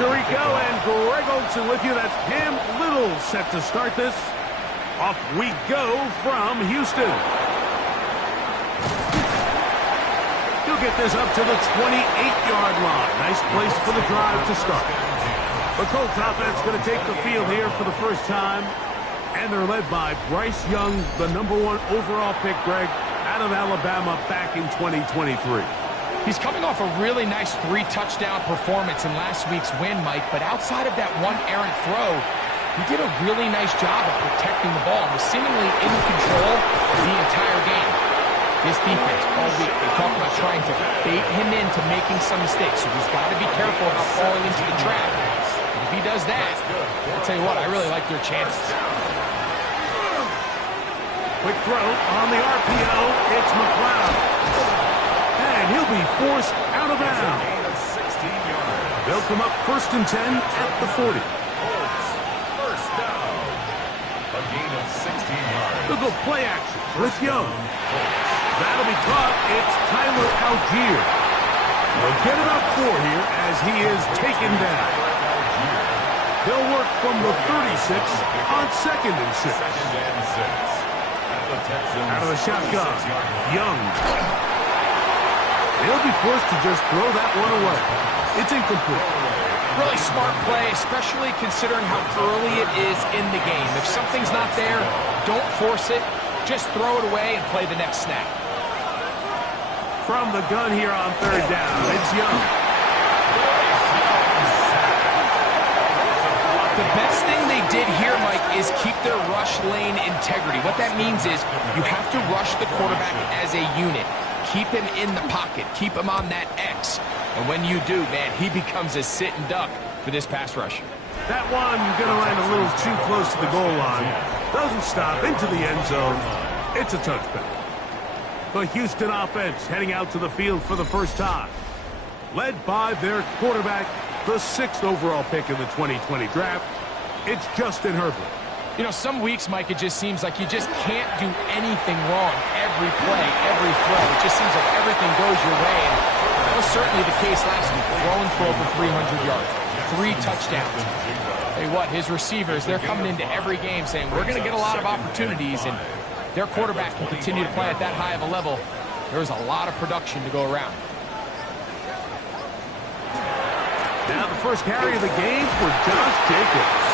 Puerto Rico, and Greg Olson with you. That's Cam Little set to start this. Off we go from Houston. He'll get this up to the 28-yard line. Nice place for the drive to start. The Colts offense going to take the field here for the first time. And they're led by Bryce Young, the #1 overall pick, Greg, out of Alabama back in 2023. He's coming off a really nice 3-touchdown performance in last week's win, Mike. But outside of that one errant throw, he did a really nice job of protecting the ball and was seemingly in control the entire game. This defense all week, they talk about trying to bait him into making some mistakes, so he's got to be careful about falling into the trap. And if he does that, I'll tell you what, I really like their chances. Quick throw on the RPO. It's McLeod. And he'll be forced out of bounds. They'll come up 1st and 10 at the 40. First down. A gain of 16 yards. They'll go play action with Young. That'll be caught. It's Tyler Algier. They'll get about 4 here as he is taken down. They'll work from the 36 on 2nd and 6. Out of the shotgun, Young. They'll be forced to just throw that one away. It's incomplete. Really smart play, especially considering how early it is in the game. If something's not there, don't force it. Just throw it away and play the next snap. From the gun here on 3rd down, it's Young. The best thing they did here, Mike, is keep their rush lane integrity. What that means is you have to rush the quarterback as a unit. Keep him in the pocket. Keep him on that X. And when you do, man, he becomes a sit and duck for this pass rush. That one going to land a little too close to the goal line. Doesn't stop into the end zone. It's a touchback. The Houston offense heading out to the field for the first time. Led by their quarterback, the 6th overall pick in the 2020 draft. It's Justin Herbert. You know, some weeks, Mike, it just seems like you just can't do anything wrong. Every play, every throw, it just seems like everything goes your way. And that was certainly the case last week, throwing for over 300 yards, 3 touchdowns. Hey, what, his receivers, they're coming into every game saying, we're going to get a lot of opportunities, and their quarterback can continue to play at that high of a level. There's a lot of production to go around. Now the first carry of the game for Josh Jacobs.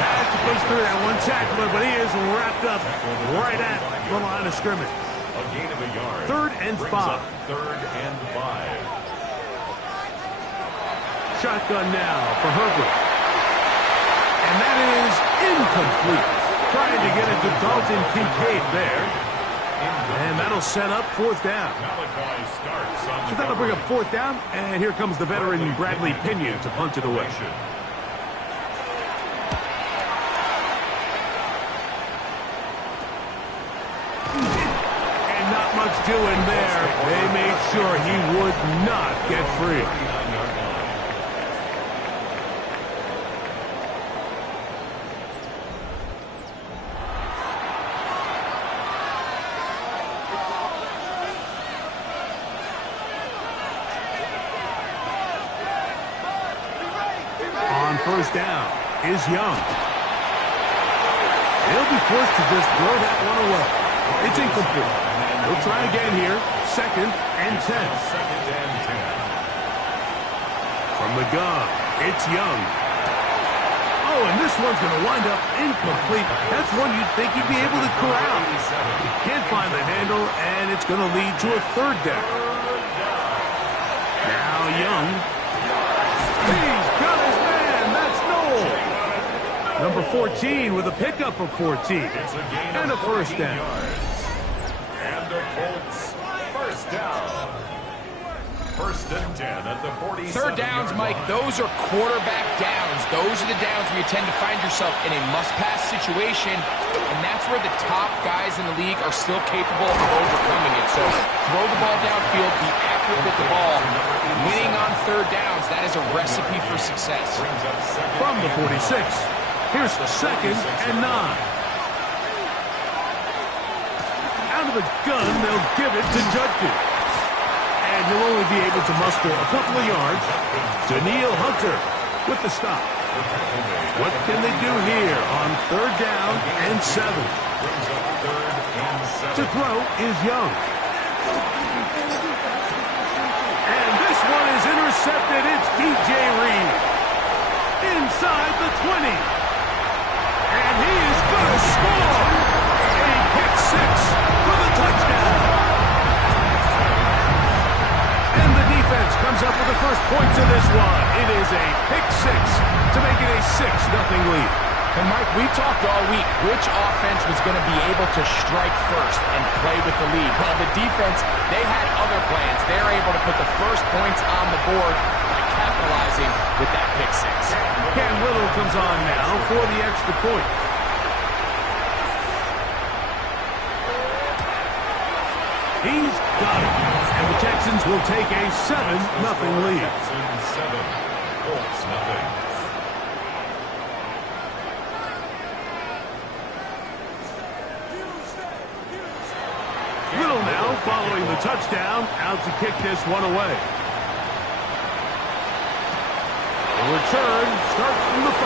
Has to push through that one tackler, but he is wrapped up right at the line of scrimmage. A gain of a yard. 3rd and 5. 3rd and 5. Shotgun now for Herbert. And that is incomplete. Trying to get it to Dalton Kincaid there. And that'll set up 4th down. So that'll bring up 4th down. And here comes the veteran Bradley Pinion to punt it away. And not much doing there. They made sure he would not get free. First down is Young. He'll be forced to just throw that one away. It's incomplete. He'll try again here. 2nd and 10. From the gun, it's Young. Oh, and this one's going to wind up incomplete. That's one you'd think you'd be able to corral. He can't find the handle, and it's going to lead to a 3rd down. Now Young. He's got his man. Number 14 with a pickup of 14. And a first down. And the Colts, first down. 1st and 10 at the 47. 3rd downs, Mike, those are quarterback downs. Those are the downs where you tend to find yourself in a must-pass situation, and that's where the top guys in the league are still capable of overcoming it. So throw the ball downfield, be accurate with the ball. Winning on 3rd downs, that is a recipe for success. From the 46, here's the 2nd and 9. Out of the gun, they'll give it to Judkins. And he'll only be able to muster a couple of yards. Daniil Hunter with the stop. What can they do here on 3rd down and 7? To throw is Young. And this one is intercepted. It's DJ Reed. Inside the 20. And he is going to score. A pick 6 for the touchdown. And the defense comes up with the first points of this one. It is a pick 6 to make it a 6-0 lead. And, Mike, we talked all week which offense was going to be able to strike first and play with the lead. Well, the defense, they had other plans. They're able to put the first points on the board by capitalizing with that pick 6. Cam Little comes on now for the extra point. He's got it. And the Texans will take a 7-0 lead. Texans 7, Colts 0. Little now following the touchdown, out to kick this one away. The return starts from the 5.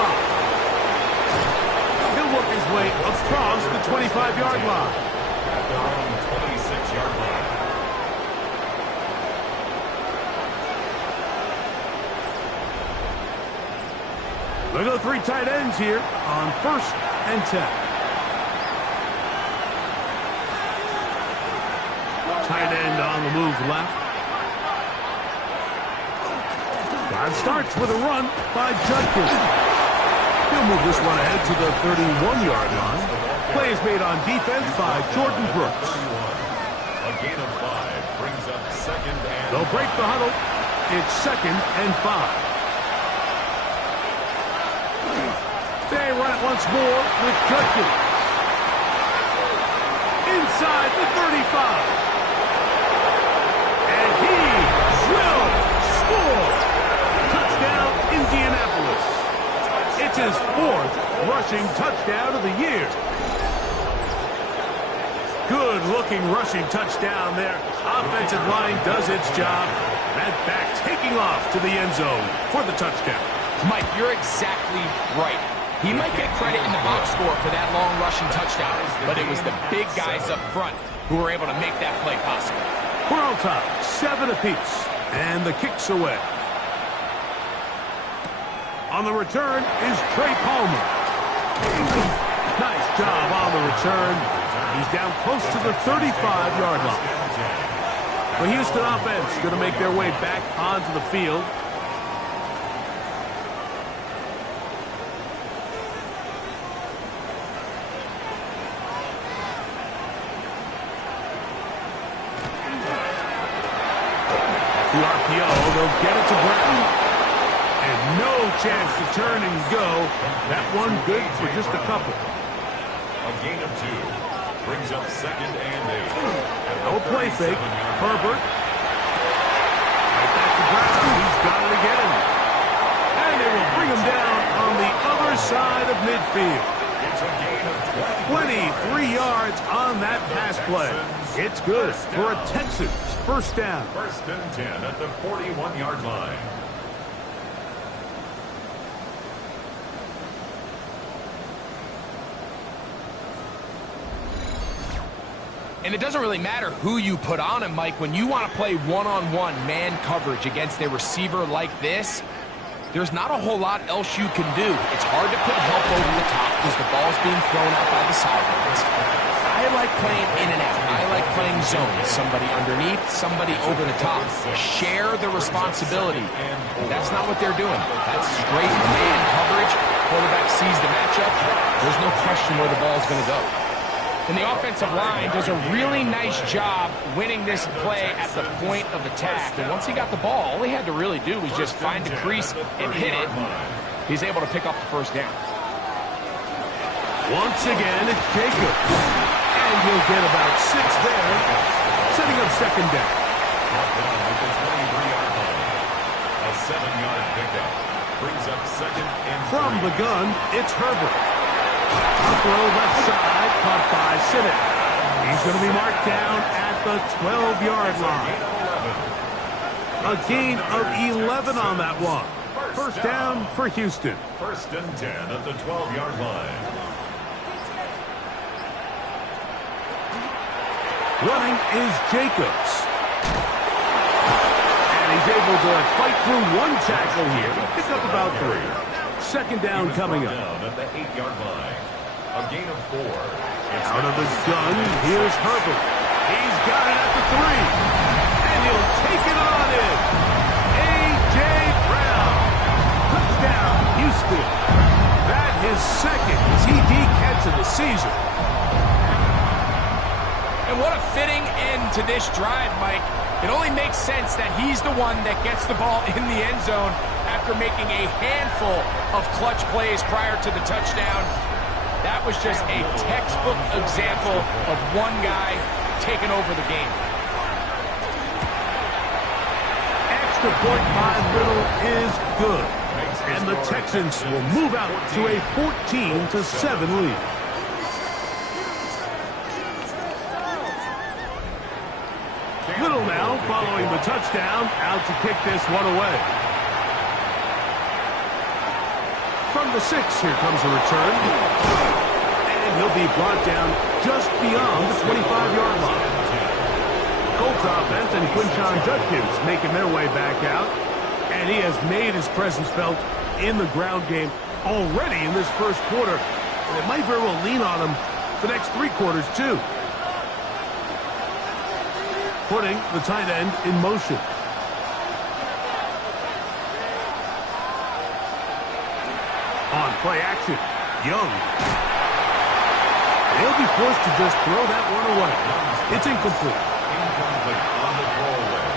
He'll work his way across the 25-yard line. At their own 26-yard line. They go 3 tight ends here on 1st and 10. Tight end on the move left. Drive starts with a run by Judkins. He'll move this one ahead to the 31-yard line. Play is made on defense by Jordan Brooks. A gain of 5 brings up 2nd and... They'll break the huddle. It's 2nd and 5. They run it once more with Judkins. Inside the 35. Will score. Touchdown, Indianapolis. It's his 4th rushing touchdown of the year. Good-looking rushing touchdown there. Offensive line does its job. That back taking off to the end zone for the touchdown. Mike, you're exactly right. He might get credit in the box score for that long rushing touchdown, but it was the big guys up front who were able to make that play possible. We're on top, 7 apiece, and the kick's away. On the return is Trey Palmer. Nice job on the return. He's down close to the 35-yard line. The Houston offense going to make their way back onto the field. The RPO, they'll get it to Bratton. And no chance to turn and go. That one good for just a couple. A gain of 2 brings up 2nd and 8. No play fake. Herbert. Right back to Bratton. He's got it again. And they will bring him down on the other side of midfield. It's a gain of 23 yards on that pass play. It's good for a Texans first down. 1st and 10 at the 41-yard line. And it doesn't really matter who you put on him, Mike. When you want to play one-on-one man coverage against a receiver like this, there's not a whole lot else you can do. It's hard to put help over the top because the ball's being thrown out by the sidelines. I like playing in and out. I like playing zones. Somebody underneath, somebody over the top. Share the responsibility. That's not what they're doing. That's straight man coverage. Quarterback sees the matchup. There's no question where the ball's going to go. And the offensive line does a really nice job winning this play at the point of attack. And once he got the ball, all he had to really do was just find the crease and hit it. He's able to pick up the first down. Once again, it's Jacobs. And he'll get about 6 there, setting up second down. A 7-yard pickup brings up 2nd and 3. From the gun, it's Herbert. Up throw left side, caught by Sinnott. He's going to be marked down at the 12-yard line. A gain of 11 on that one. First down for Houston. First and 10 at the 12-yard line. Running is Jacobs. And he's able to fight through one tackle here. Pick up about 3. Second down coming up. Down at the 8-yard line. A gain of 4. Out of the gun, here's Herbert. He's got it at the 3. And he'll take it on in. A.J. Brown. Touchdown, Houston. That his second TD catch of the season. And what a fitting end to this drive, Mike. It only makes sense that he's the one that gets the ball in the end zone after making a handful of clutch plays prior to the touchdown. That was just a textbook example of one guy taking over the game. Extra point by Little is good. And the Texans will move out to a 14-7 lead. Little now following the touchdown, out to kick this one away. From the 6, here comes a return. And he'll be brought down just beyond the 25-yard line. Colts offense and Quinton Judkins making their way back out. And he has made his presence felt in the ground game already in this first quarter. And it might very well lean on him the next 3 quarters, too. Putting the tight end in motion. On play action, Young. He'll be forced to just throw that one away. It's incomplete. Incomplete on the throwaway.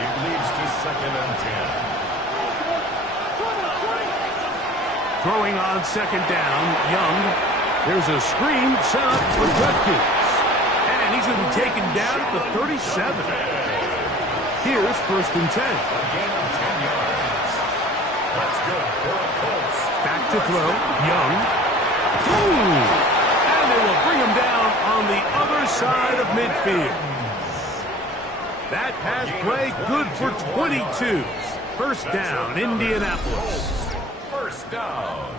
It leads to second and 10. Throwing on second down, Young. There's a screen set up for Judkins. And he's going to be taken down at the 37. Here's first and 10. A gain of 10 yards. That's good for the Colts. Back to throw, Young. Ooh! And they will bring him down on the other side of midfield. That pass play good for 22. First down, Indianapolis. First down.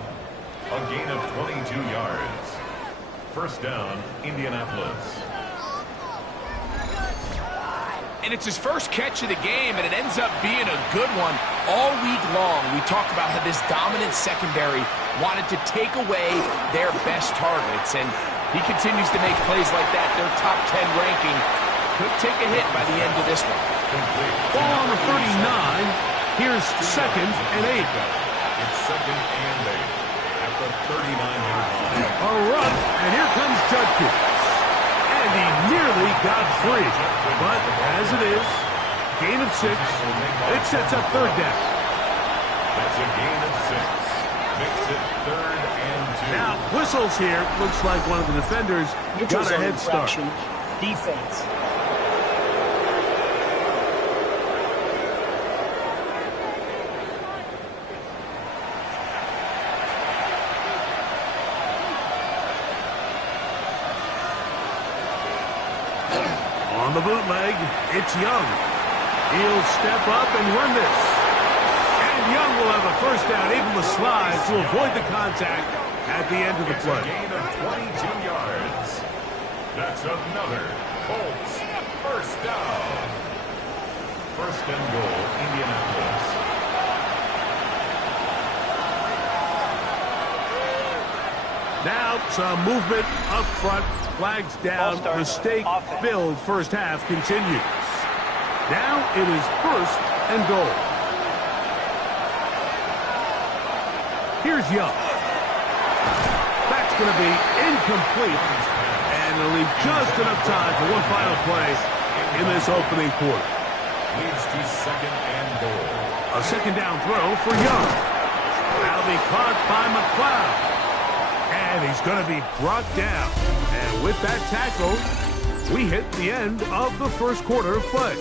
A gain of 22 yards. First down, Indianapolis. And it's his first catch of the game, and it ends up being a good one. All week long, we talked about how this dominant secondary wanted to take away their best targets, and he continues to make plays like that. Their top 10 ranking could take a hit by the end of this one. Ball on the 39. Here's second and 8. It's second and 8 at the 39-yard line. A run, and here comes Judkins. And he nearly got free. But as it is, gain of 6. It sets up third down. That's a gain of 6. Makes it third and 2. Now, whistles here. Looks like one of the defenders got a head start. Defense. On the bootleg, it's Young. He'll step up and run this. And Young will have a first down, able to slide to avoid the contact at the end of the play. A gain of 22 yards. That's another Colts first down. First and goal, Indianapolis. Now some movement up front. Flags down. Mistake-filled first half continues. Now it is first and goal. Here's Young. That's going to be incomplete. And it'll leave just enough time for one final play in this opening quarter. Leads to second and goal. A second down throw for Young. That'll be caught by McLeod. And he's going to be brought down. And with that tackle, we hit the end of the first quarter of play.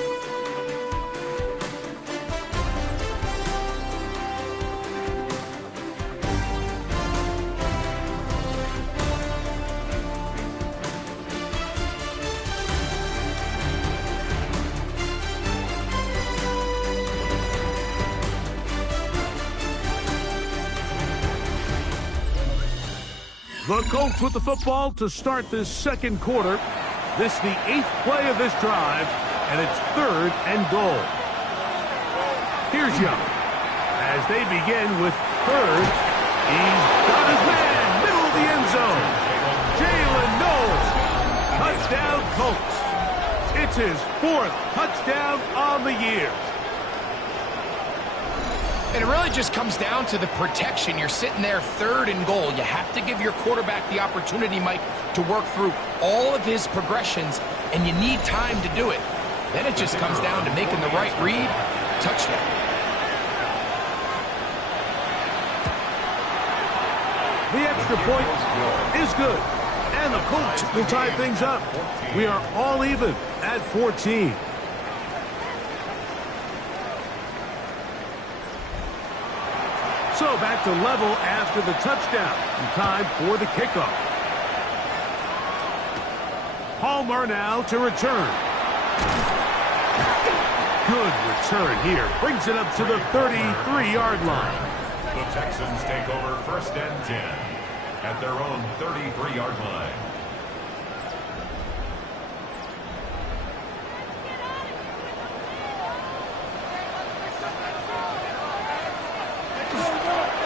The Colts with the football to start this second quarter. This is the 8th play of this drive, and it's 3rd and goal. Here's Young. As they begin with 3rd, he's got his man, middle of the end zone. Jalen Knowles, touchdown Colts. It's his 4th touchdown on the year. And it really just comes down to the protection. You're sitting there 3rd and goal. You have to give your quarterback the opportunity, Mike, to work through all of his progressions, and you need time to do it. Then it just comes down to making the right read. Touchdown. The extra point is good, and the Colts will tie things up. We are all even at 14. So back to level after the touchdown. Time for the kickoff. Palmer now to return. Good return here. Brings it up to the 33-yard line. The Texans take over 1st and 10 at their own 33-yard line.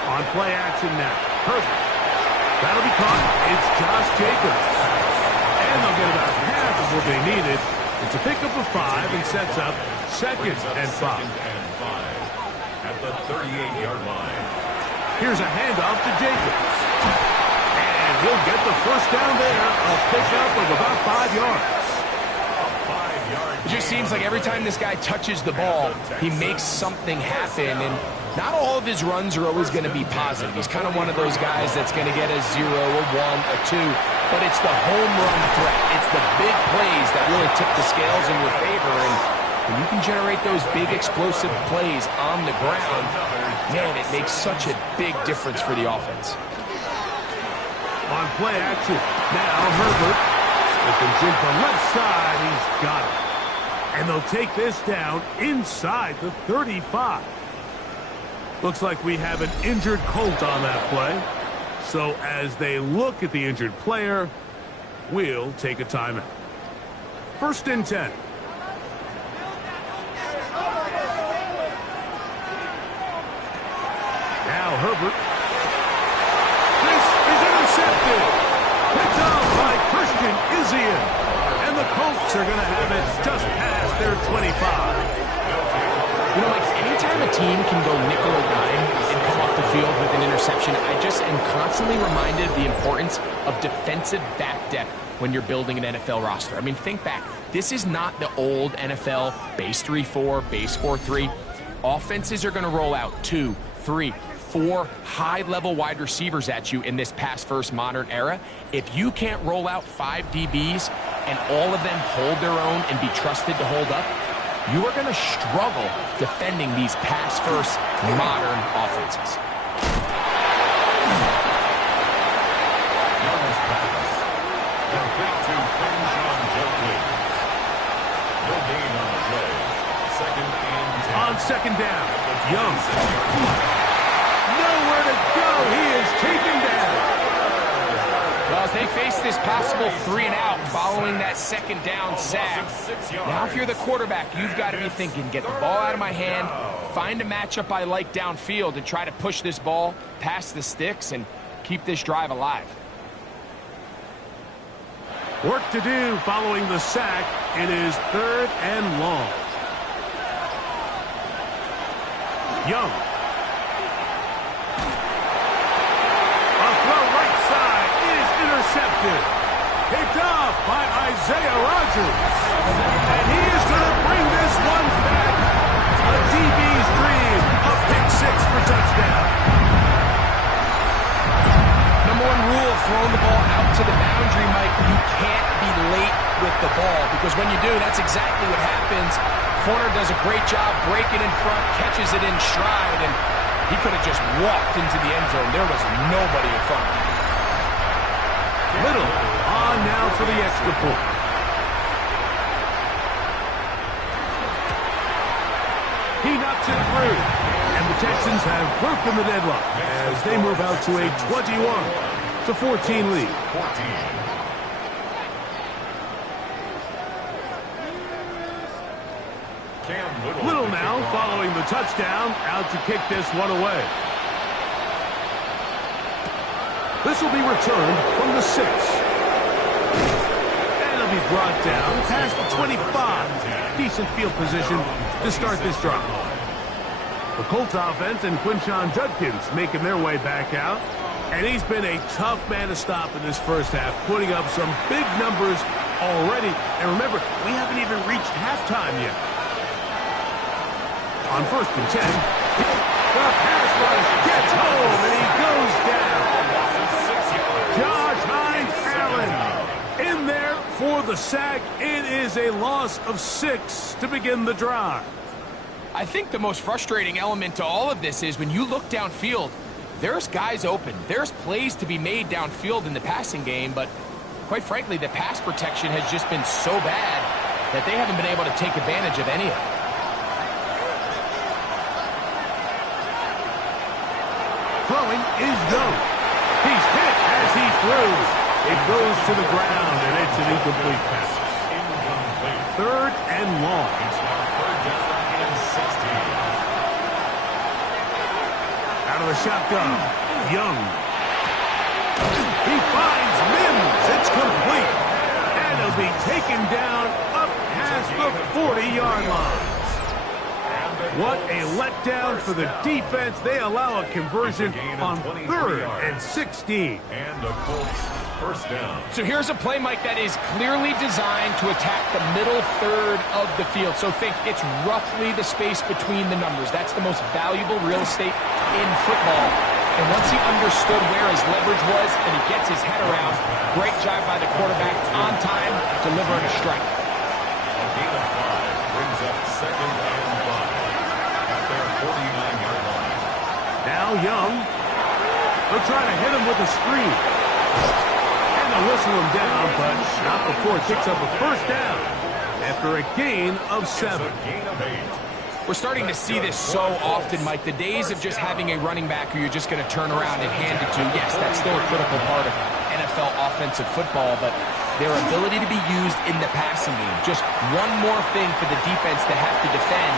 On play action now. Herbert. That'll be caught. It's Josh Jacobs. And they'll get about half of what they needed. It's a pickup of 5 and sets up 2nd and 5. At the 38-yard line. Here's a handoff to Jacobs. And he'll get the first down there. A pickup of about 5 yards. It just seems like every time this guy touches the ball, he makes something happen. And not all of his runs are always going to be positive. He's kind of one of those guys that's going to get a 0, a 1, a 2. But it's the home run threat. It's the big plays that really tip the scales in your favor. And when you can generate those big explosive plays on the ground, man, it makes such a big difference for the offense. On play action. Now Herbert. With the jig the left side. He's got it. And they'll take this down inside the 35. Looks like we have an injured Colt on that play. So as they look at the injured player, we'll take a timeout. 1st and 10. Now Herbert. This is intercepted. Picked up by Christian Izien. And the Colts are going to have it just past their 25. You know, Mike, anytime a team can go nickel or dime and come off the field with an interception, I just am constantly reminded of the importance of defensive back depth when you're building an NFL roster. I mean, think back. This is not the old NFL base 3-4, base 4-3. Offenses are going to roll out 2, 3, 4 high-level wide receivers at you in this pass-first modern era. If you can't roll out 5 DBs and all of them hold their own and be trusted to hold up, you are going to struggle defending these pass-first modern offenses. On 2nd down, Young. Nowhere to go. He is taken down. Well, as they face this possible 3-and-out following that 2nd down sack, now if you're the quarterback, you've got to be thinking, get the ball out of my hand, find a matchup I like downfield, and try to push this ball past the sticks and keep this drive alive. Work to do following the sack. It is 3rd and long. Young. A throw right side is intercepted. Picked off by Isaiah Rodgers. And he is going to bring this one back. A DB's dream. A pick 6 for touchdown. Number 1 rule of throwing the ball out to the boundary, Mike, you can't be late with the ball, because when you do, that's exactly what happens. Corner does a great job breaking in front, catches it in stride, and he could have just walked into the end zone. There was nobody in front of him. Little on now for the extra point. He knocks it through, and the Texans have broken the deadlock as they move out to a 21. It's a 14 lead. 14. Little now following the touchdown, out to kick this one away. This will be returned from the 6. And it'll be brought down past the 25. Decent field position to start this drive. The Colts offense and Quinshon Judkins making their way back out. And he's been a tough man to stop in this first half, putting up some big numbers already. And remember, we haven't even reached halftime yet. On 1st and 10, the pass rush gets home, and he goes down. Josh Hines Allen in there for the sack. It is a loss of 6 to begin the drive. I think the most frustrating element to all of this is when you look downfield, there's guys open. There's plays to be made downfield in the passing game, but quite frankly, the pass protection has just been so bad that they haven't been able to take advantage of any of it. Throwing is no. He's hit as he throws. It goes to the ground, and it's an incomplete pass. 3rd and long. Out of the shotgun, Young. He finds Mims. It's complete. And he'll be taken down up past the 40-yard line. What a letdown for the defense. They allow a conversion on 3rd and 16. And the Colts first down. So here's a play, Mike, that is clearly designed to attack the middle 3rd of the field. So think it's roughly the space between the numbers. That's the most valuable real estate in football. And once he understood where his leverage was and he gets his head around, great job by the quarterback on time, delivering a strike. A gain of 5 brings up 2nd and 5 at their 49-yard line. Now Young. They'll try to hit him with a screen. And they'll whistle him down, but not before it picks up a first down after a gain of 7. A gain of 8. We're starting to see this so often, Mike. The days of just having a running back who you're just going to turn around and hand it to, yes, that's still a critical part of NFL offensive football, but their ability to be used in the passing game, just one more thing for the defense to have to defend,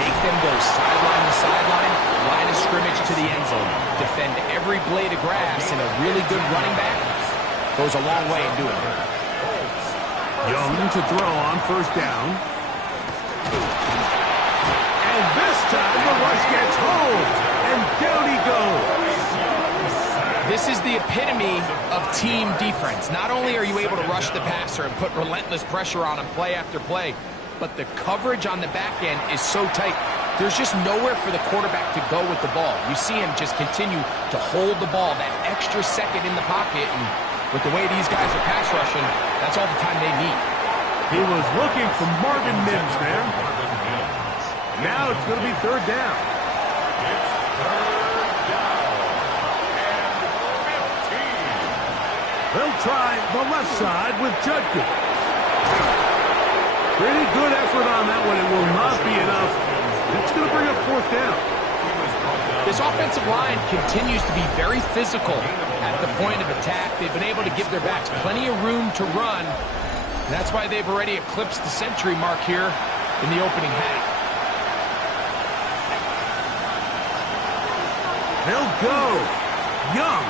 make them go sideline to sideline, line of scrimmage to the end zone, defend every blade of grass, and a really good running back goes a long way in doing it. Young to throw on 1st down. And this time the rush gets home, and down he goes. This is the epitome of team defense. Not only are you able to rush the passer and put relentless pressure on him play after play, but the coverage on the back end is so tight. There's just nowhere for the quarterback to go with the ball. You see him just continue to hold the ball, that extra second in the pocket, and with the way these guys are pass rushing, that's all the time they need. He was looking for Marvin Mims there. Now it's going to be 3rd down. It's 3rd down and 15. They'll try the left side with Judkins. Pretty good effort on that one. It will not be enough. It's going to bring up 4th down. This offensive line continues to be very physical at the point of attack. They've been able to give their backs plenty of room to run. And that's why they've already eclipsed the century mark here in the opening half. They'll go. Young.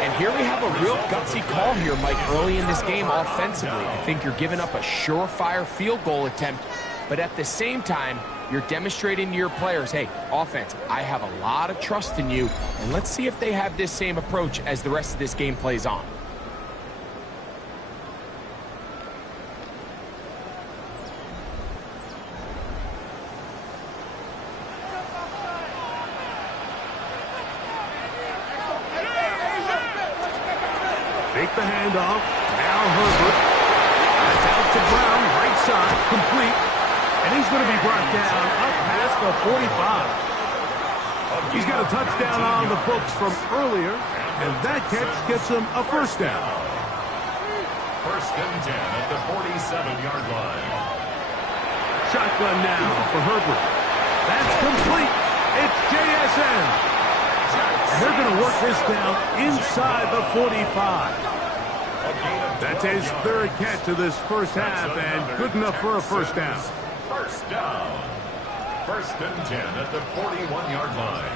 And here we have a real gutsy call here, Mike, early in this game offensively. I think you're giving up a surefire field goal attempt, but at the same time, you're demonstrating to your players, hey, offense, I have a lot of trust in you, and let's see if they have this same approach as the rest of this game plays on. Fake the handoff. Now Herbert. That's out to Brown, right side, complete. And he's going to be brought down up past the 45. He's got a touchdown on the books from earlier, and that catch gets him a first down. 1st and 10 at the 47-yard line. Shotgun now for Herbert. That's complete. It's JSN. And they're going to work this down inside the 45. That's his third catch of this first half, and good enough for a first down. First down. 1st and 10 at the 41-yard line.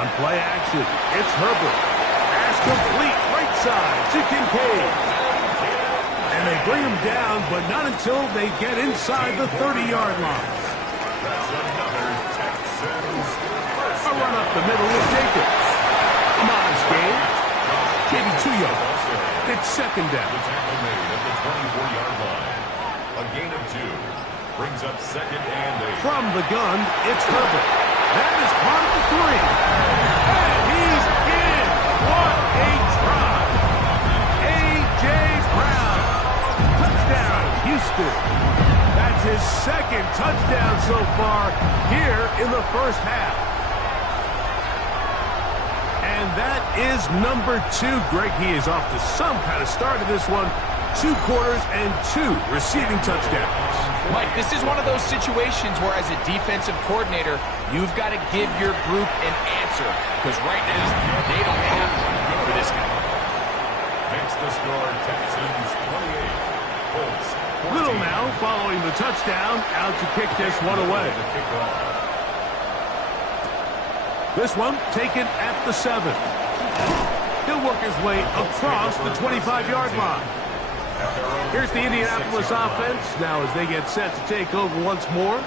On play action, it's Herbert. Pass complete, right side to Kincaid. And they bring him down, but not until they get inside the 30-yard line. That's another Texans first A run up the middle with Jacobs. A modest gain. Maybe 2 yards. It's second down. The tackle made at the 24-yard line. A gain of 2. Brings up 2nd and 8. From the gun, it's Herbert. That is part of the 3. And he's in. What a try. A.J. Brown. Touchdown, Houston. That's his second touchdown so far here in the first half. And that is number 2. Greg, he is off to some kind of start in this one. 2 quarters and 2 receiving touchdowns. Mike, this is one of those situations where as a defensive coordinator, you've got to give your group an answer. Because right now, they don't have one for this guy. Makes the score Texans 28. Colts 14. Little now following the touchdown, out to kick this one away. This one taken at the 7. He'll work his way across the 25-yard line. Here's the Indianapolis offense now as they get set to take over once more.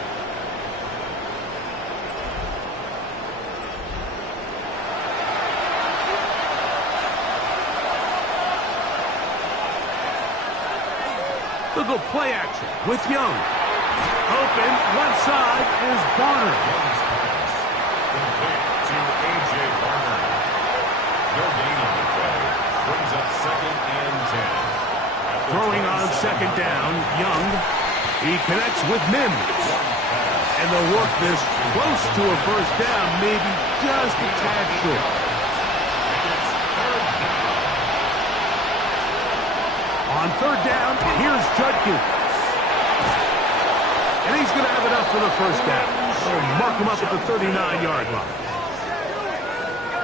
They'll go play action with Young. Open, left side is Bonner. Complete to A.J. Barner. No gain on the play. Brings up 2nd and 10. Throwing on second down, Young. He connects with Mims. And they'll work this close to a first down, maybe just a tad short. On third down, here's Judkins. And he's going to have enough for the first down. They'll mark him up at the 39-yard line.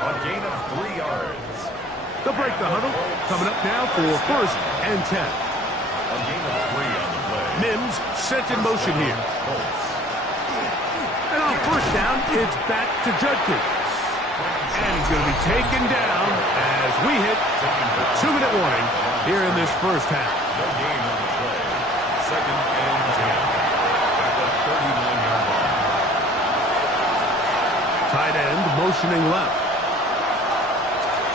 A gain of 3 yards. They'll break the huddle. Coming up now for 1st and 10. A gain of 3 on the play. Mims sent in motion here. Colts. And on first down, it's back to Judkins. And he's going to be taken down as we hit the 2-minute warning here in this first half. No gain on the play. 2nd and 10. At the 39-yard line. Tight end motioning left.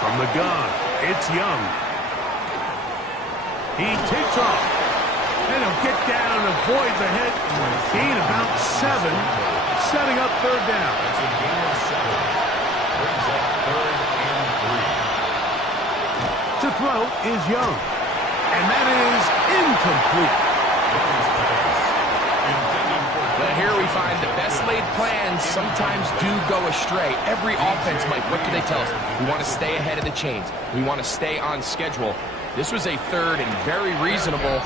From the gun, it's Young. He takes off. And he'll get down and avoid the hit. Gain about 7. Setting up third down. That's a gain of 7. Brings up 3rd and 3. To throw is Young. And that is incomplete. But here we find the best laid plans sometimes do go astray. Every offense, Mike, what do they tell us? We want to stay ahead of the chains. We want to stay on schedule. This was a 3rd and very reasonable.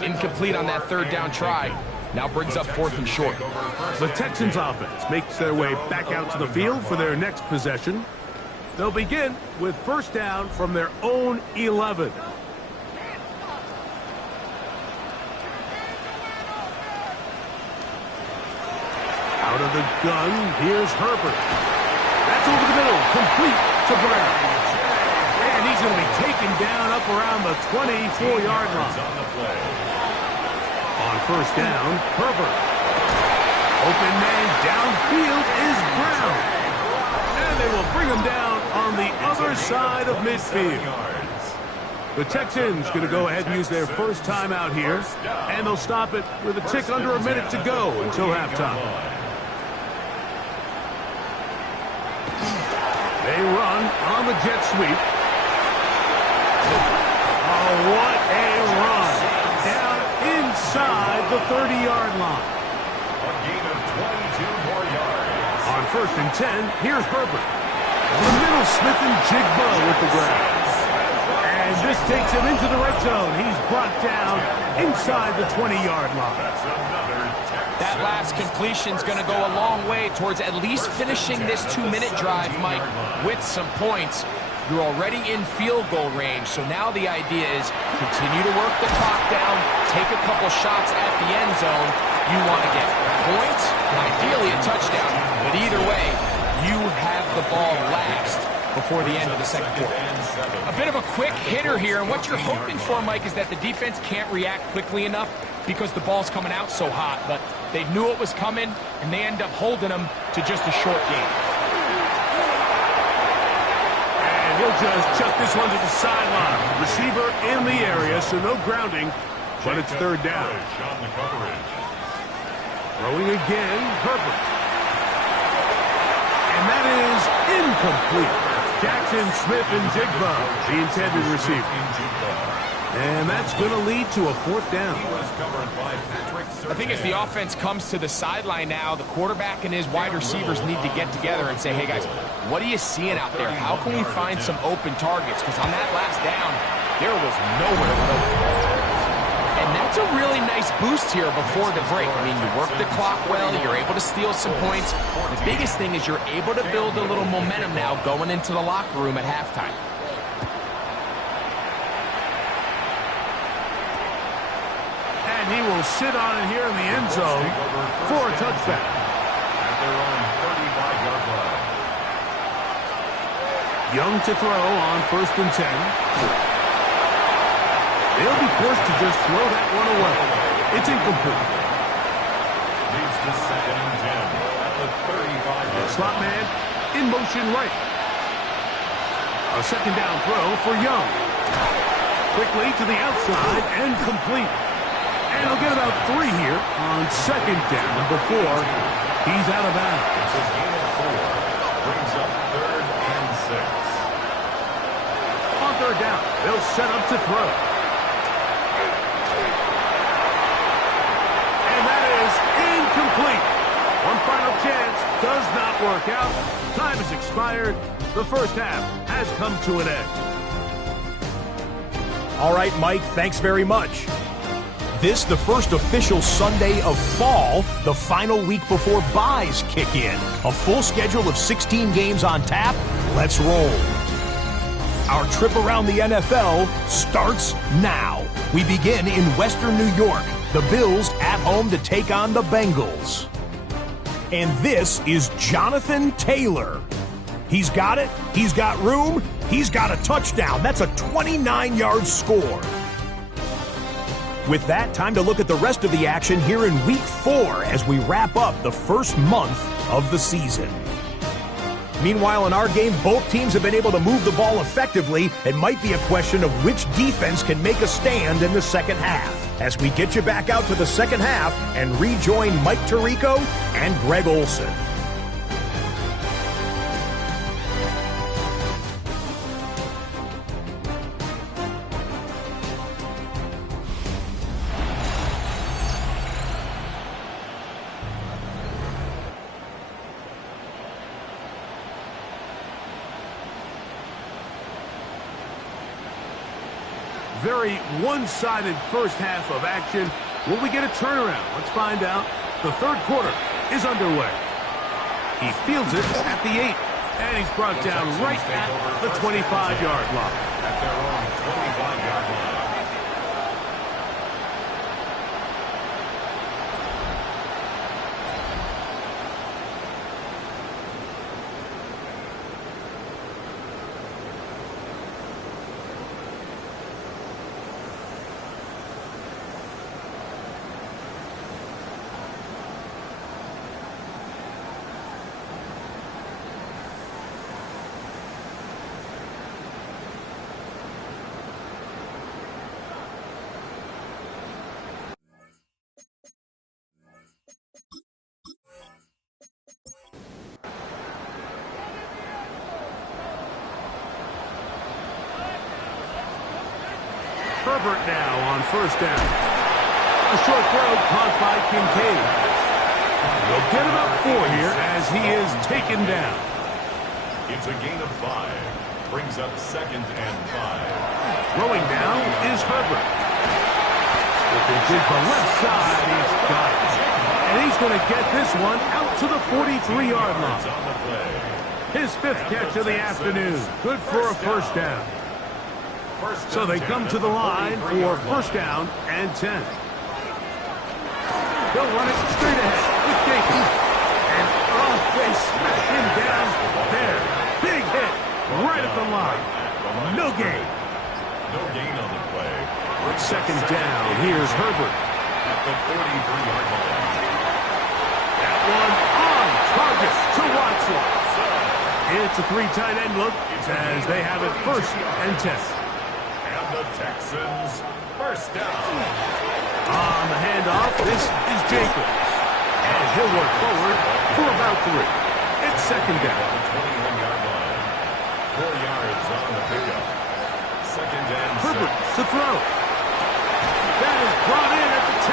Incomplete on that 3rd down try. Now brings up 4th and short. The Texans offense makes their way back out to the field for their next possession. They'll begin with first down from their own 11. Out of the gun, here's Herbert. That's over the middle, complete to Brown. And he's going to be taken down up around the 24-yard line. On first down, Herbert. Open man downfield is Brown. And they will bring him down on the other side of midfield. The Texans going to go ahead and use their first timeout here. And they'll stop it with a tick under a minute to go until halftime. They run on the jet sweep. Oh, what a run. Down inside the 30-yard line. A gain of 22 more yards. On 1st and 10, here's Herbert. The middle, Smith and Jigba with the grab. And this takes Takes him into the red zone. He's brought down inside the 20-yard line. That's another Texan. That last completion's going to go a long way towards at least finishing this 2-minute drive, Mike, with some points. You're already in field goal range, so now the idea is continue to work the clock down, take a couple shots at the end zone. You want to get points, and ideally a touchdown, but either way, you have the ball last before the end of the second quarter. A bit of a quick hitter here, and what you're hoping for, Mike, is that the defense can't react quickly enough because the ball's coming out so hot, but they knew it was coming, and they end up holding them to just a short game. And he'll just chuck this one to the sideline. Receiver in the area, so no grounding, but it's third down. On the coverage. Throwing again, Herbert. And that is incomplete. Jackson, Smith, and Jigba, the intended receiver. And that's going to lead to a fourth down. I think as the offense comes to the sideline now, the quarterback and his wide receivers need to get together and say, hey, guys, what are you seeing out there? How can we find some open targets? Because on that last down, there was nowhere to go. And that's a really nice boost here before the break. I mean, you work the clock well, you're able to steal some points. The biggest thing is you're able to build a little momentum now going into the locker room at halftime. And he will sit on it here in the end zone for a touchback. At their own 35-yard line. Young to throw on 1st and 10. They'll be forced to just throw that one away. It's incomplete. Leads to 2nd and 10 at the 35-yard Slot man in motion right. A second down throw for Young. Quickly to the outside and complete. And he'll get about 3 here on 2nd down before he's out of bounds. It's a gain of 4. Brings up 3rd and 6. On 3rd down, they'll set up to throw. Incomplete. One final chance does not work out. Time has expired. The first half has come to an end. All right, Mike, thanks very much. This, the first official Sunday of fall, the final week before byes kick in. A full schedule of 16 games on tap. Let's roll. Our trip around the NFL starts now. We begin in Western New York. The Bills at home to take on the Bengals. And this is Jonathan Taylor. He's got it. He's got room. He's got a touchdown. That's a 29-yard score. With that, time to look at the rest of the action here in Week 4 as we wrap up the first month of the season. Meanwhile, in our game, both teams have been able to move the ball effectively. It might be a question of which defense can make a stand in the second half. As we get you back out to the second half and rejoin Mike Tirico and Greg Olson. Very one-sided first half of action. Will we get a turnaround? Let's find out. The third quarter is underway. He fields it at the 8, and he's brought down right at the 25-yard line. At their own 25-yard line. Herbert now on 1st down. A short throw caught by Kincaid. They'll get about 4 here as he is taken down. It's a gain of 5. Brings up 2nd and 5. Throwing down is Herbert. With the left side, he's got it. And he's going to get this one out to the 43-yard line. His 5th catch of the afternoon. Good for a first down. So they come to the line for first down and 10. They'll run it straight ahead with Jacobs. And they smack him down there. Big hit right at the line. No gain. No gain on the play. Second down. Here's Herbert. At the 43-yard line. That one on target to Watson. It's a 3 tight end look as they have it first and 10. And the Texans first down. On the handoff, this is Jacobs. And he'll work forward for about 3. It's second down. At the 21-yard line. 4 yards on the pickup. Second and 6. Herbert to throw. That is brought in at the 10.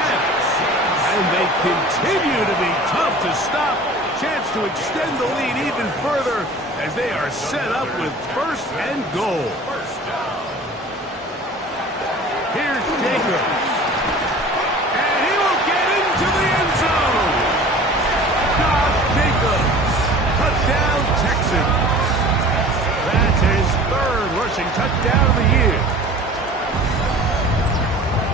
And they continue to be tough to stop. Chance to extend the lead even further as they are set up with first and goal. First down. Here's Jacobs. And he will get into the end zone. Josh Jacobs. Touchdown, Texans. That's his 3rd rushing touchdown of the year.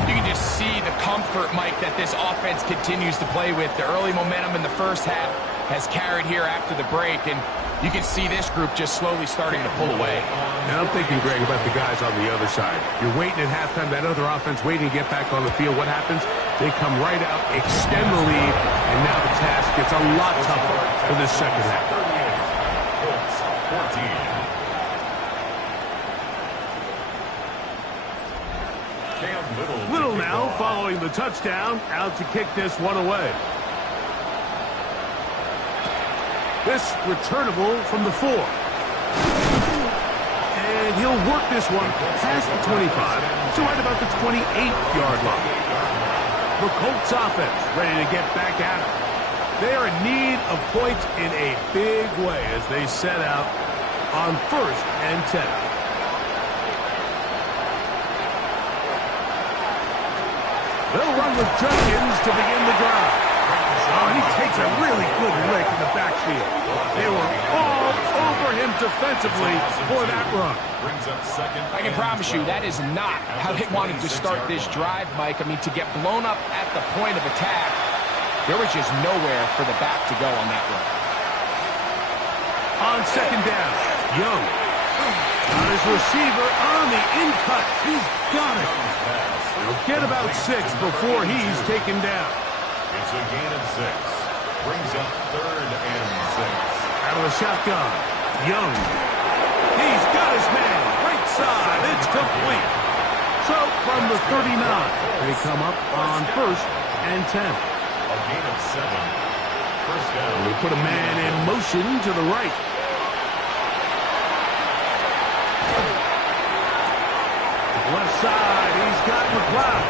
You can just see the comfort, Mike, that this offense continues to play with. The early momentum in the first half has carried here after the break, and you can see this group just slowly starting to pull away. Now I'm thinking, Greg, about the guys on the other side. You're waiting at halftime, that other offense waiting to get back on the field. What happens? They come right out, extend the lead, and now the task gets a lot tougher for this second half. 38. Colts 14. Little now following the touchdown, out to kick this one away. This returnable from the 4. And he'll work this one past the 25 to right about the 28-yard line. The Colts offense ready to get back at it. They are in need of points in a big way as they set out on first and 10. They'll run with Jenkins to begin the drive. Oh, and he takes a really good lick in the backfield. They were all over him defensively for that run. I can promise you that is not how they wanted to start this drive, Mike. I mean, to get blown up at the point of attack, there was just nowhere for the back to go on that run. On second down, Young. On his receiver on the in-cut. He's got it. He'll get about 6 before he's taken down. It's a gain of 6. Brings up 3rd and 6. Out of the shotgun, Young. He's got his man. Right side. It's complete. So from the 39, they come up on first and 10. A gain of 7. First down. We put a man in motion to the right. Left side, he's got McLeod.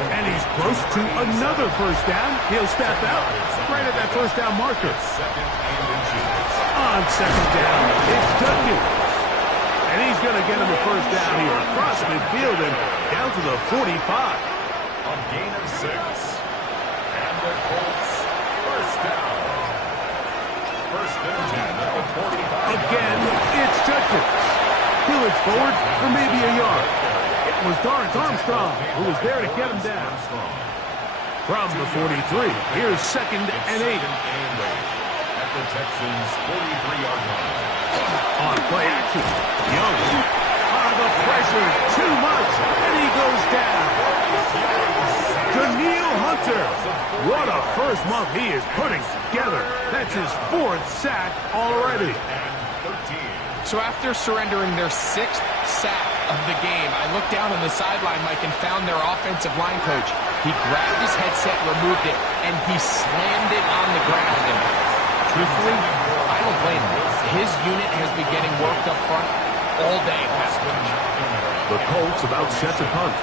And he's close to another first down. He'll step out right at that first down marker. On second down, it's Jenkins. And he's going to get him the first down here across midfield and down to the 45. A gain of 6. And the Colts first down. First and 10 at the 45. Again, it's Jenkins. He'll look forward for maybe a yard. It was Dorrance Armstrong who was there to get him down. From the 43, here's second and 8. At the Texans' 43-yard line. On play action, Young. The pressure too much, and he goes down. Daniil Hunter. What a first month he is putting together. That's his 4th sack already. So after surrendering their 6th sack of the game, I looked down on the sideline, Mike, and found their offensive line coach. He grabbed his headset, removed it, and he slammed it on the ground. And truthfully, I don't blame him. His unit has been getting worked up front all day past week. The Colts about set to punt.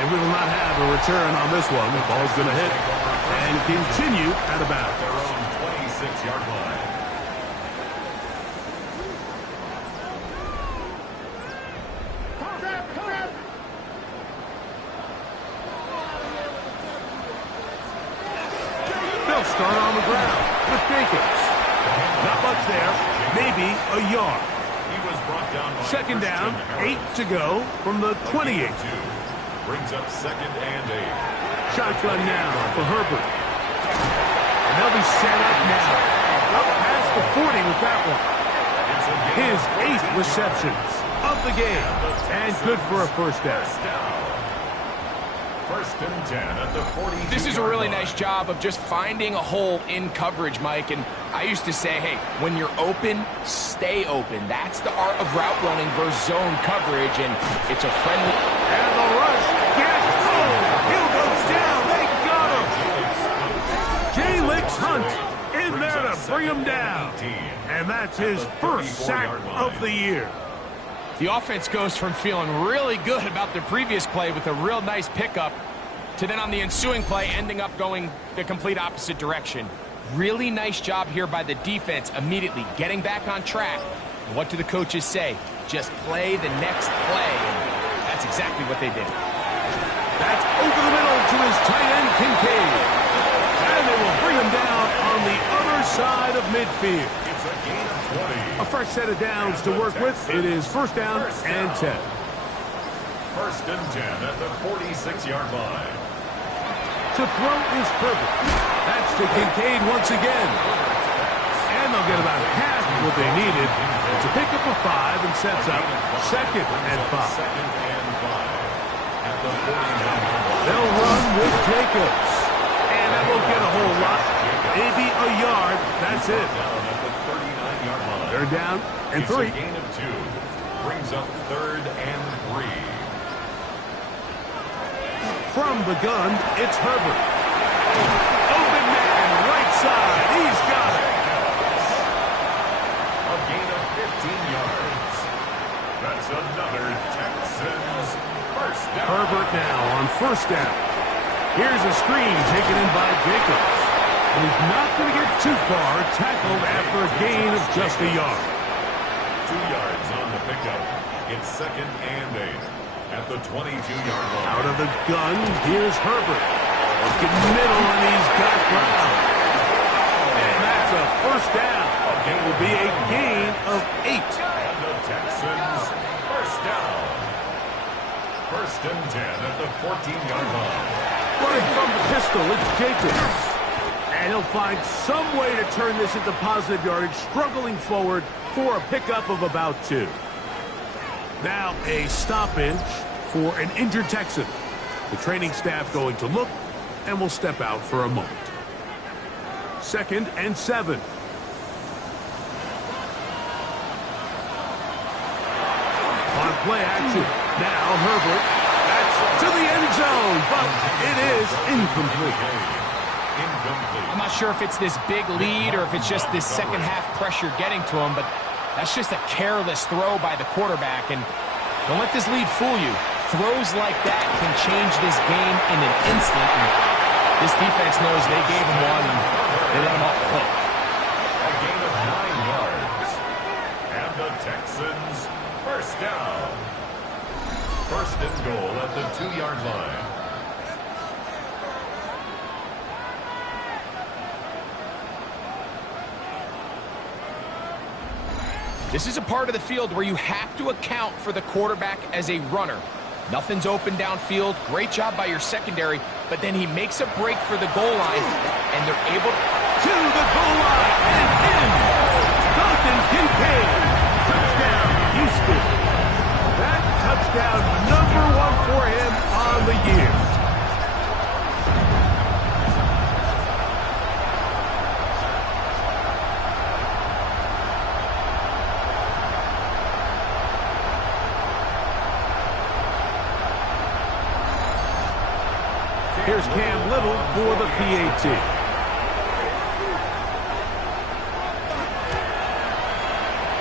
And we will not have a return on this one. The ball's going to hit and continue at about their own 26-yard line. Not much there. Maybe a yard. He was brought down by Second down, Christian 8 to go from the 28. Brings up 2nd and 8. Shotgun now for Herbert. And they'll be set up now. Up past the 40 with that one. His 8th receptions of the game. And good for a first down. 1st and 10 at the 40. This is a really nice job of just finding a hole in coverage, Mike. And I used to say, hey, when you're open, stay open. That's the art of route running versus zone coverage, and it's a friendly. And the rush gets home. Hill goes down. They got him. Jay Licks Hunt in there to bring him down. And that's his first sack of the year. The offense goes from feeling really good about their previous play with a real nice pickup to then on the ensuing play ending up going the complete opposite direction. Really nice job here by the defense immediately getting back on track. And what do the coaches say? Just play the next play. And that's exactly what they did. That's over the middle to his tight end, Kincaid. And they will bring him down on the other side of midfield. It's a gain of 20. A fresh set of downs to work with. It is first down and 10. 1st and 10 at the 46-yard line. To throw is Herbert. That's to Kincaid once again. And they'll get about half of what they needed. It's a pickup of 5 and sets up 2nd and 5. 2nd and 5 at the 49-yard line. They'll run with Jacobs. And that won't get a whole lot. Maybe a yard. That's it. Down at the 39-yard line. They're down and It's 3. a gain of 2. Brings up 3rd and 3. From the gun, it's Herbert. Open man, right side. He's got it. A gain of 15 yards. That's another Texans first down. Herbert now on first down. Here's a screen taken in by Jacobs. And he's not going to get too far, tackled after a gain of just a yard. 2 yards on the pickup. It's 2nd and 8 at the 22-yard line. Out of the gun, here's Herbert. Looking middle, and he's got ground. And that's a first down. It will be a gain of 8. And the Texans first down. 1st and 10 at the 14-yard line. Running from the pistol, it's Jacobs. And he'll find some way to turn this into positive yardage, struggling forward for a pickup of about 2. Now a stoppage for an injured Texan. The training staff going to look and will step out for a moment. 2nd and 7. On play action. Now Herbert. That's to the end zone, but it is incomplete. I'm not sure if it's this big lead or if it's just this second half pressure getting to him, but that's just a careless throw by the quarterback. And don't let this lead fool you. Throws like that can change this game in an instant. And this defense knows they gave him one and they let him off the hook. A gain of 9 yards. And the Texans first down. 1st and goal at the 2-yard line. This is a part of the field where you have to account for the quarterback as a runner. Nothing's open downfield. Great job by your secondary, but then he makes a break for the goal line, and they're able to the goal line and in. Dalton Kincaid. Touchdown, Houston. That touchdown number 1 for him on the year. Here's Cam Little for the PAT.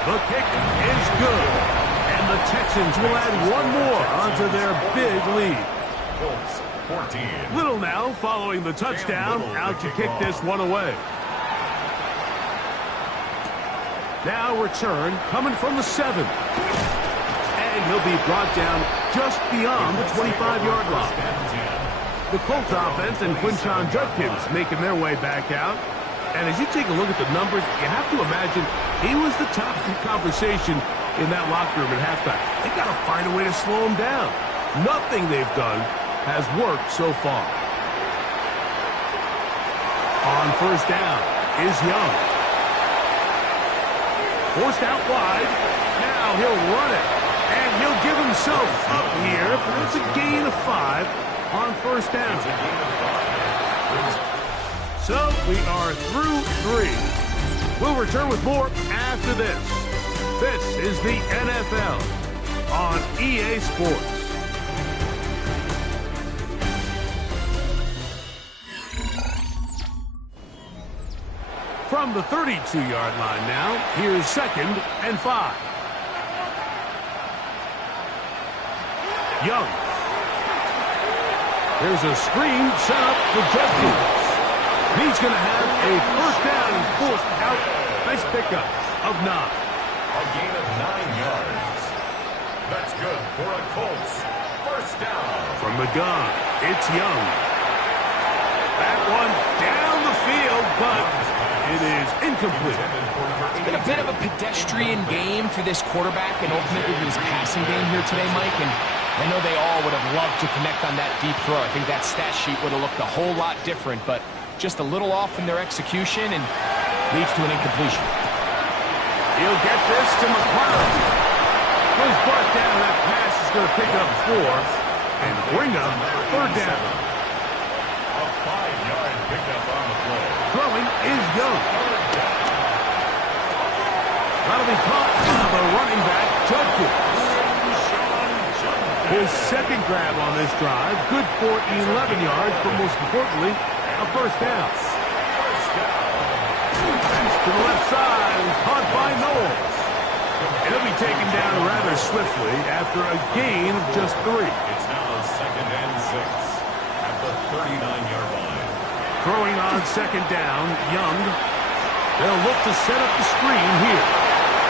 The kick is good. And the Texans will add one more onto their big lead. Colts 14. Little now following the touchdown, out to kick this one away. Now return coming from the 7. And he'll be brought down just beyond the 25-yard line. The Colts offense and Quinshon Judkins making their way back out. And as you take a look at the numbers, you have to imagine he was the top conversation in that locker room at halftime. They got to find a way to slow him down. Nothing they've done has worked so far. On first down is Young. Forced out wide. Now he'll run it. And he'll give himself up here. But it's a gain of 5 on first down. So we are through 3. We'll return with more after this. This is the NFL on EA Sports. From the 32-yard line now, here's 2nd and 5. Young. There's a screen set up for Judkins. He's going to have a first down and forced out. Nice pickup of 9. A gain of 9 yards. That's good for a Colts. First down. From the gun, it's Young. That one down the field, but it is incomplete. It's been a bit of a pedestrian game for this quarterback and ultimately his passing game here today, Mike. And I know they all would have loved to connect on that deep throw. I think that stat sheet would have looked a whole lot different, but just a little off in their execution and leads to an incompletion. He'll get this to McLeod. Goes brought down. That pass is going to pick up 4 and bring up third down. A 5-yard pickup on the play. Throwing is Young. That'll be caught by the running back, Judkins. His second grab on this drive, good for 11 yards, but most importantly, a first down. To the left side, caught by Knowles. And he'll be taken down rather swiftly after a gain of just 3. It's now 2nd and 6 at the 39-yard line. Throwing on second down, Young. They'll look to set up the screen here.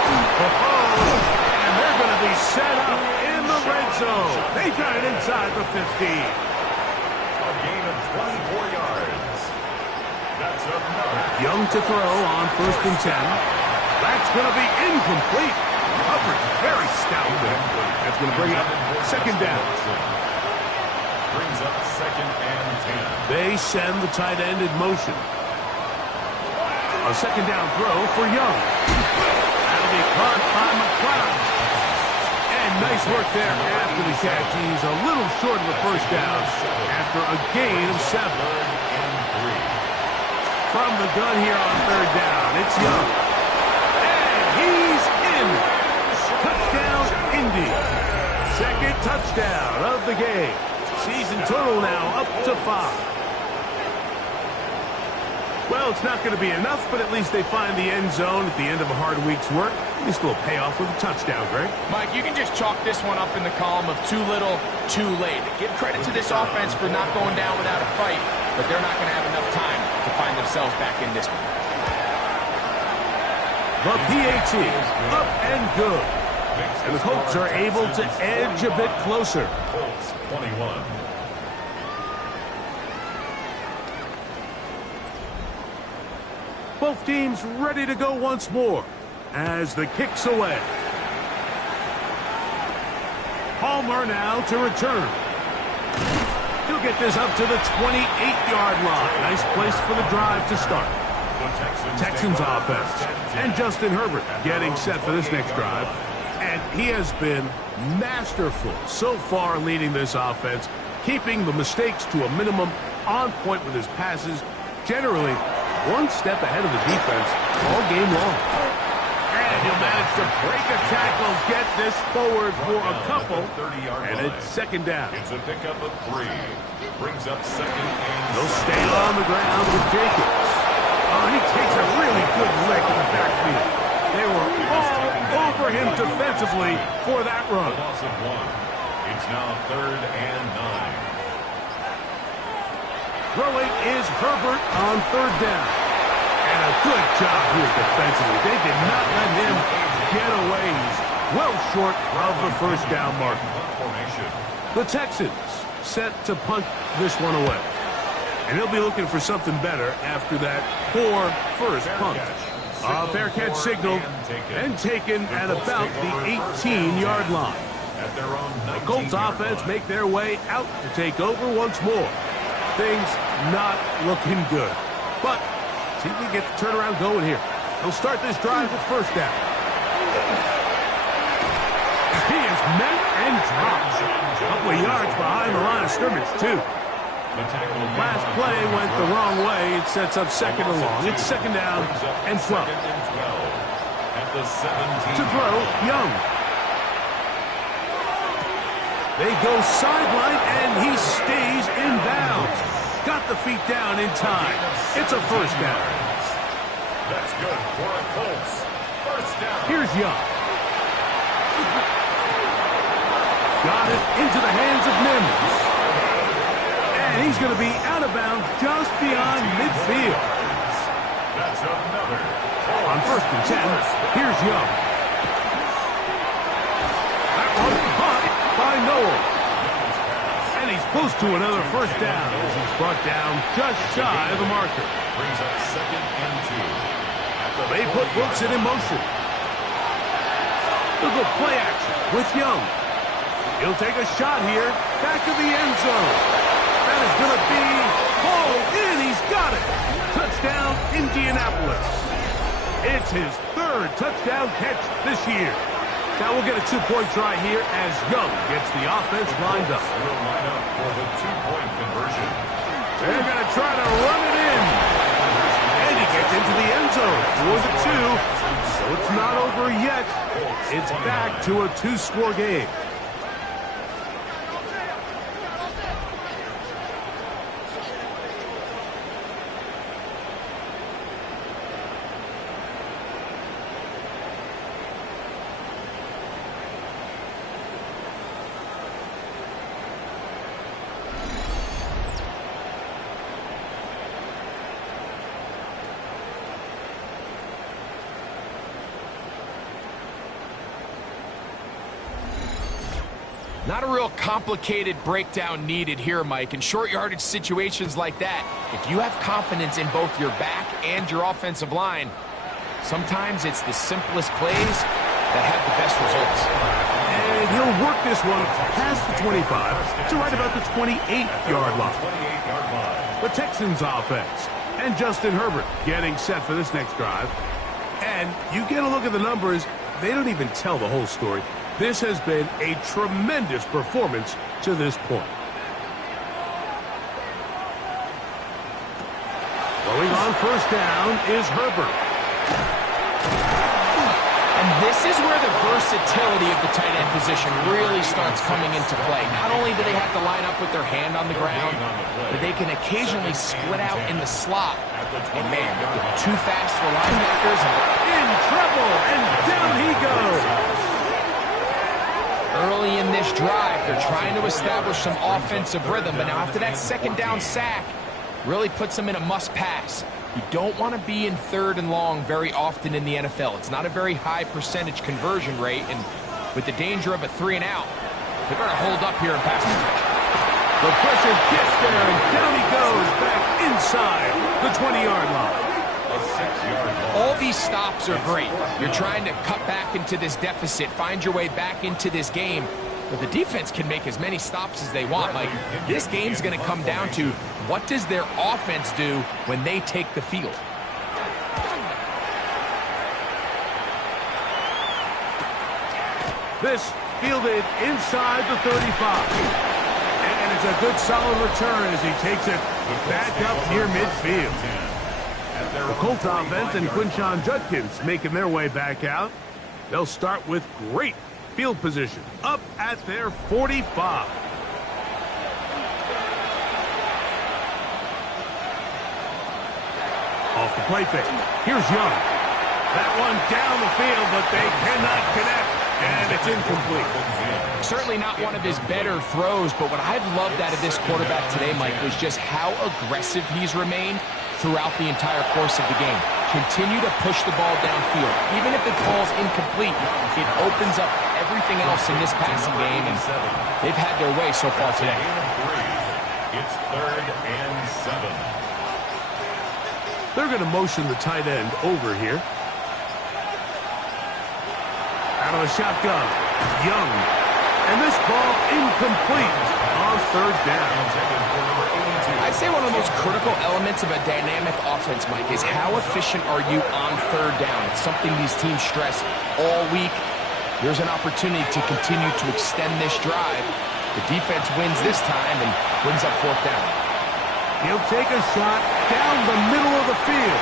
And they're going to be set up in the red zone. They got it inside the 15. A gain of 24 yards. That's another. Young to throw on 1st and 10. That's going to be incomplete. Coverage very stout there. That's going to bring up second down. Brings up 2nd and 10. They send the tight end in motion. A second down throw for Young. That'll be caught by McLeod. And nice work there after the catch. He's a little short of the first down after a gain of 7. From the gun here on third down, it's Young. And he's in. Touchdown, Indy. Second touchdown of the game. Season total now up to 5. Well, it's not going to be enough, but at least they find the end zone at the end of a hard week's work. At least a little payoff with a touchdown, Greg. Mike, you can just chalk this one up in the column of too little, too late. Give credit to this offense for not going down without a fight, but they're not going to have enough time to find themselves back in this one. The PAT, up and good. And the Colts are able to edge a bit closer. Colts 21. Both teams ready to go once more as the kick's away. Palmer now to return. He'll get this up to the 28-yard line. Nice place for the drive to start. Texans offense. And Justin Herbert getting set for this next drive. And he has been masterful so far leading this offense, keeping the mistakes to a minimum, on point with his passes, generally one step ahead of the defense all game long. And he'll manage to break a tackle, get this forward for a couple, and it's second down. It's a pickup of 3. Brings up 2nd and 7. They'll stay on the ground with Jacobs. Oh, and he takes a really good lick in the backfield. They were all over him defensively for that run. A loss of 1. It's now 3rd and 9. Throwing is Herbert on third down. And a good job here defensively. They did not let him get away. He's well short of the first down mark. The Texans set to punt this one away. And he'll be looking for something better after that poor first punt. Fair catch signaled and taken at about the 18-yard line. The Colts offense make their way out to take over once more. Things not looking good. But see if we get the turnaround going here. He'll start this drive with first down. He is met and dropped. A couple of yards behind the line of scrimmage, too. Last play went the wrong way. It sets up second and long. It's second down and 12. To throw, Young. They go sideline, and he stays in bounds. Got the feet down in time. It's a first down. That's good for the Colts. First down. Here's Young. Got it into the hands of Mims. And he's going to be out of bounds just beyond midfield. That's another. On first and 10, here's Young. That one caught by Noel. And he's close to another first down as he's brought down just shy of the marker. Brings up second and 2. They put Wilson in motion. They'll go play action with Young. He'll take a shot here, back of the end zone. That is going to be hauled in. He's got it. Touchdown, Indianapolis. It's his third touchdown catch this year. Now we'll get a 2-point try here as Young gets the offense lined up. Will line up for the 2-point conversion. They're going to try to run it in. And he gets into the end zone for the 2. So it's not over yet. It's back to a 2-score game. Not a real complicated breakdown needed here, Mike. In short yardage situations like that, if you have confidence in both your back and your offensive line, sometimes it's the simplest plays that have the best results. And he'll work this one past the 25 to right about the 28-yard line. The Texans offense and Justin Herbert getting set for this next drive. And you get a look at the numbers, they don't even tell the whole story. This has been a tremendous performance to this point. Throwing on first down is Herbert. And this is where the versatility of the tight end position really starts coming into play. Not only do they have to line up with their hand on the ground, but they can occasionally split out in the slot. And man, they're too fast for linebackers. In trouble, and down he goes. Early in this drive, they're trying to establish some offensive rhythm, but now after that second down sack, really puts them in a must-pass. You don't want to be in third and long very often in the NFL. It's not a very high percentage conversion rate, and with the danger of a 3-and-out, they better hold up here and pass the The pressure gets there, and down he goes back inside the 20-yard line. All these stops are great. You're trying to cut back into this deficit, find your way back into this game. But the defense can make as many stops as they want, Mike. This game's going to come down to what does their offense do when they take the field. This fielded inside the 35. And it's a good solid return as he takes it back up near midfield. The Colts offense and Quinshon Judkins making their way back out. They'll start with great field position up at their 45. Off the play fake. Here's Young. That one down the field, but they cannot connect, and it's incomplete. Certainly not one of his better throws, but what I've loved out of this quarterback today, Mike, was just how aggressive he's remained throughout the entire course of the game. Continue to push the ball downfield. Even if it falls incomplete, it opens up everything else in this passing game, and they've had their way so far today. It's 3rd and 7. They're going to motion the tight end over here. Out of a shotgun, Young. And this ball incomplete on 3rd down. I'd say one of the most critical elements of a dynamic offense, Mike, is how efficient are you on 3rd down. It's something these teams stress all week. There's an opportunity to continue to extend this drive. The defense wins this time and brings up 4th down. He'll take a shot down the middle of the field.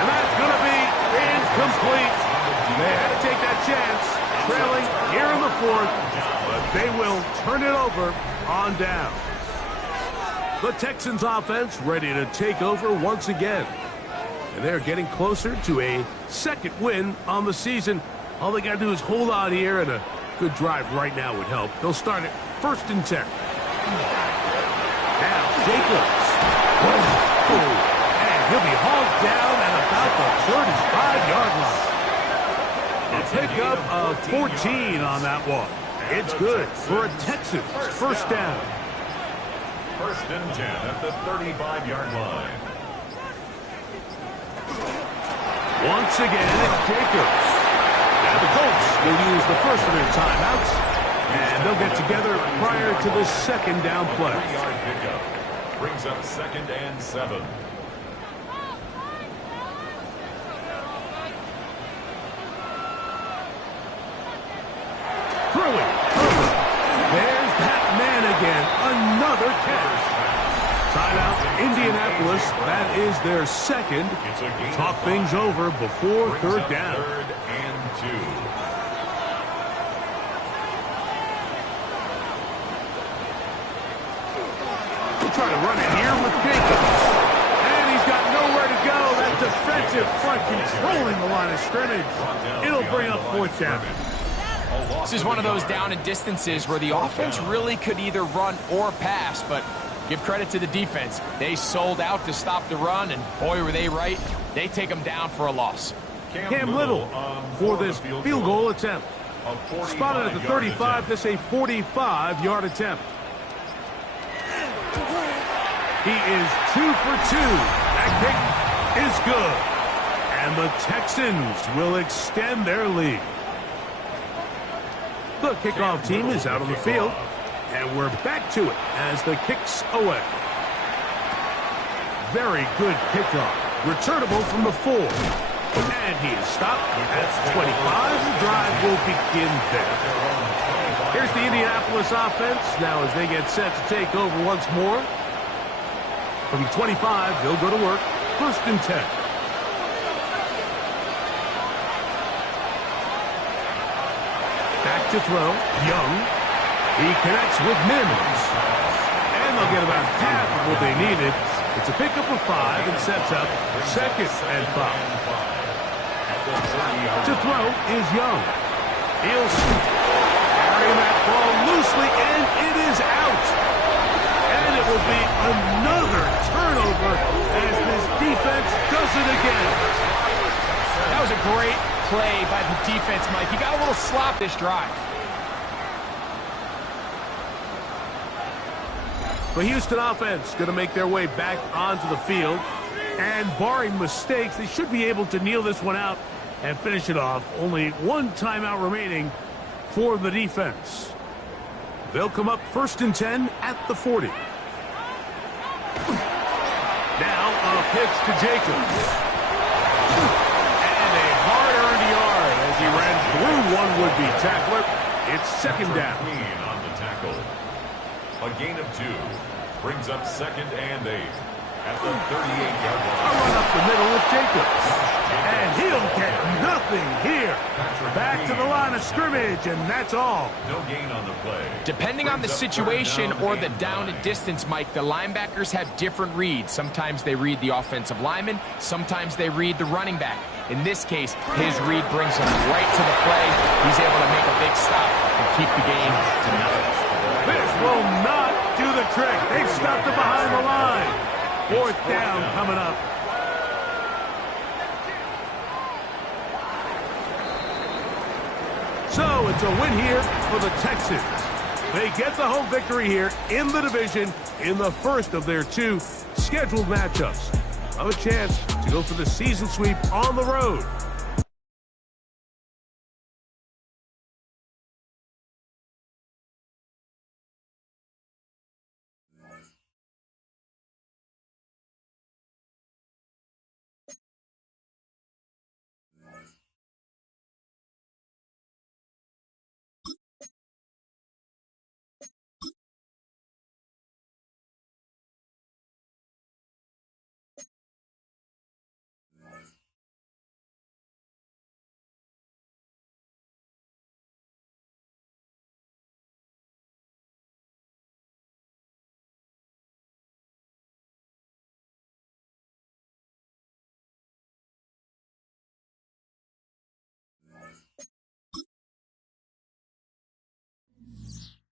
And that's going to be incomplete. They had to take that chance, trailing here in the 4th, but they will turn it over on down. The Texans offense ready to take over once again. And they're getting closer to a 2nd win on the season. All they got to do is hold on here, and a good drive right now would help. They'll start it 1st and 10. Now, Jacobs. And he'll be hauled down at about the 35-yard line. A pickup of 14 on that one. It's good for a Texans 1st down. 1st and 10 at the 35-yard line. Once again, it's Jacobs. Now the Colts will use the first of their timeouts, and they'll get together prior to the 2nd down play. 3-yard pickup brings up 2nd and 7. Throwing. There's that man again. Another catch. Timeout, Indianapolis. That is their 2nd. Talk things over before 3rd down. 3rd and 2. We'll try to run it here with Jacobs. And he's got nowhere to go. That defensive front controlling the line of scrimmage. It'll bring up 4th down. This is one of those down and distances where the offense really could either run or pass, but give credit to the defense. They sold out to stop the run, and boy, were they right. They take them down for a loss. Cam Little for this field goal attempt. Spotted at the 35. This a 45-yard attempt. He is 2 for 2. That kick is good. And the Texans will extend their lead. The kickoff team is out on the field, and we're back to it as the kick's away. Very good kickoff. Returnable from the 4. And he is stopped at 25. The drive will begin there. Here's the Indianapolis offense now as they get set to take over once more. From 25, they'll go to work. 1st and 10. Back to throw. Young. He connects with Mims. And they'll get about half of what they needed. It's a pickup of 5 and sets up 2nd and 5. To throw is Young. He'll carry that ball loosely, and it is out. And it will be another turnover as this defense does it again. That was a great play by the defense, Mike. You got a little slop this drive. The Houston offense going to make their way back onto the field. And barring mistakes, they should be able to kneel this one out and finish it off. Only one timeout remaining for the defense. They'll come up 1st and 10 at the 40. Now a pitch to Jacobs. And a hard-earned yard as he ran through one would-be tackler. It's 2nd down. Clean on the tackle. A gain of 2 brings up 2nd and 8 at the 38-yard line. A run up the middle with Jacobs. And he'll get nothing here. Back to the line of scrimmage, and that's all. No gain on the play. Depending on the situation or the down and distance, Mike, the linebackers have different reads. Sometimes they read the offensive lineman. Sometimes they read the running back. In this case, his read brings him right to the play. He's able to make a big stop and keep the game to nothing. This will not do the trick. They've stopped it behind the line. 4th down coming up. So it's a win here for the Texans. They get the home victory here in the division in the first of their 2 scheduled matchups. Have a chance to go for the season sweep on the road.